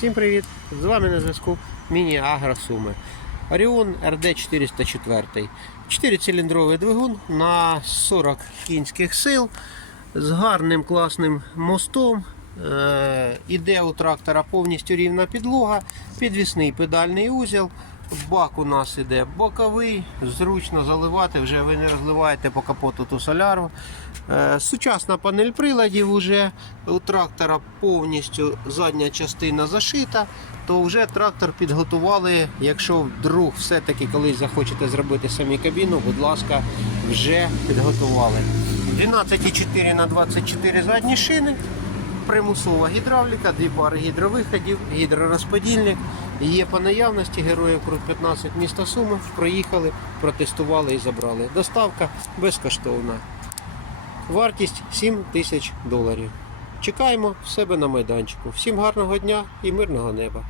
Всім привіт! З вами на зв'язку Міні-Агро Суми. Оріон РД 404. 4-циліндровий двигун на 40 кінських сил з гарним класним мостом. Е, Іде у трактора повністю рівна підлога, підвісний педальний узел. Бак у нас іде боковий, зручно заливати, вже ви не розливаєте по капоту ту соляру. Е, Сучасна панель приладів уже у трактора повністю задня частина зашита, то вже трактор підготували. Якщо вдруг все-таки колись захочете зробити самі кабіну, будь ласка, вже підготували. 12,4 на 24 задні шини примусова гідравліка, дві пари гідровиходів, гідророзподільник. Є по наявності героїв круг 15 міста Суми. Проїхали, протестували і забрали. Доставка безкоштовна. Вартість 7 тисяч доларів. Чекаємо в себе на майданчику. Всім гарного дня і мирного неба.